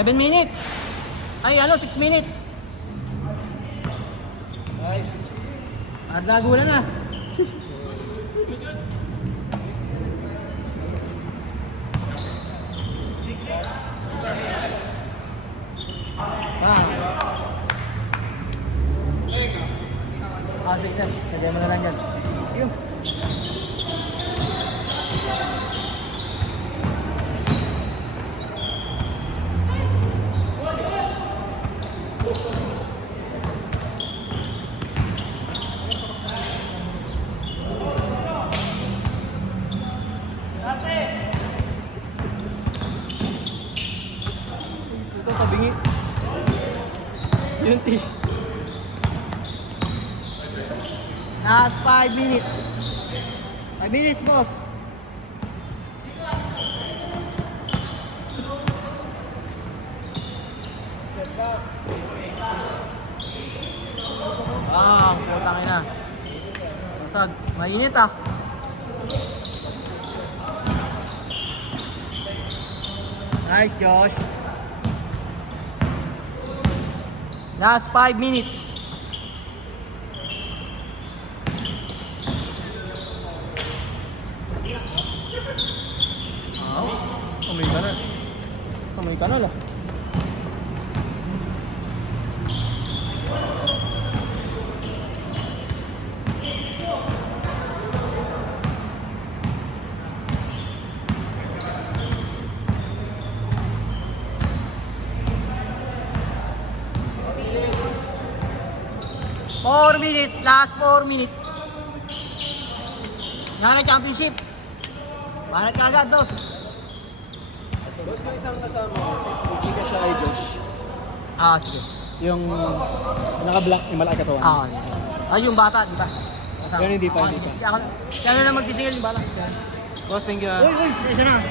7 minutes. Ay, 6 minutes. Ay. Nagulan na. Sige, sir. Lagyan mo na lang yan. Yun. Ito, tabingi. Yun, Last 5 minutes. 5 minutes, boss. Putang ina. Basag. Mainit ah. Nice, Josh. Last 5 minutes. May kanal ah. Four minutes, last 4 minutes. Yan na championship. Balat ka agad, dos. Boss, yung isang kasama, hindi ka siya ay Josh. Sige. Yung naka-black, yung malaki katawan. Yung bata, di ba? Yan hindi pa, hindi pa. Kaya na magtitingin yung bata. Boss, thank you. Uy, isa na.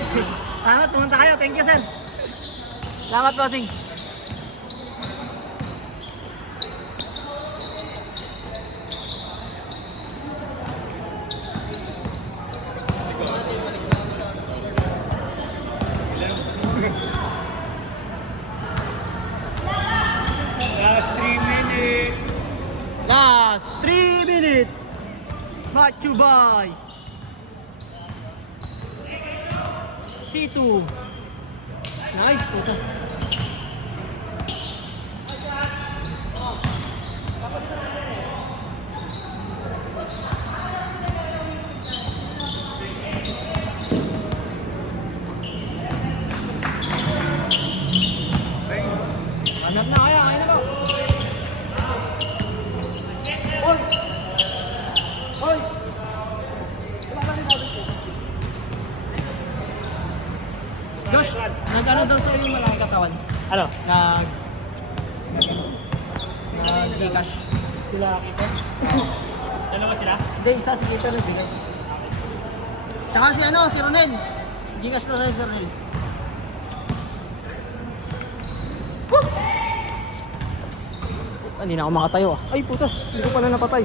Salamat, pumunta kayo. Thank you, sir. Salamat, bossing. Last 3 minutes. Brought you by C2. Nice, puto. Hanap na kaya, kaya na ba? Josh, nag-ano daw sa'yo yung malaking katawan? Ano? Gcash. Sila kita? Dalawa sila? Hindi, isa si Peter na bigay. Tsaka si Ronel. Gcash daw sa'yo si Ronel. Hindi na ako makatayo ah. Ay puta, hindi ko pala napatay.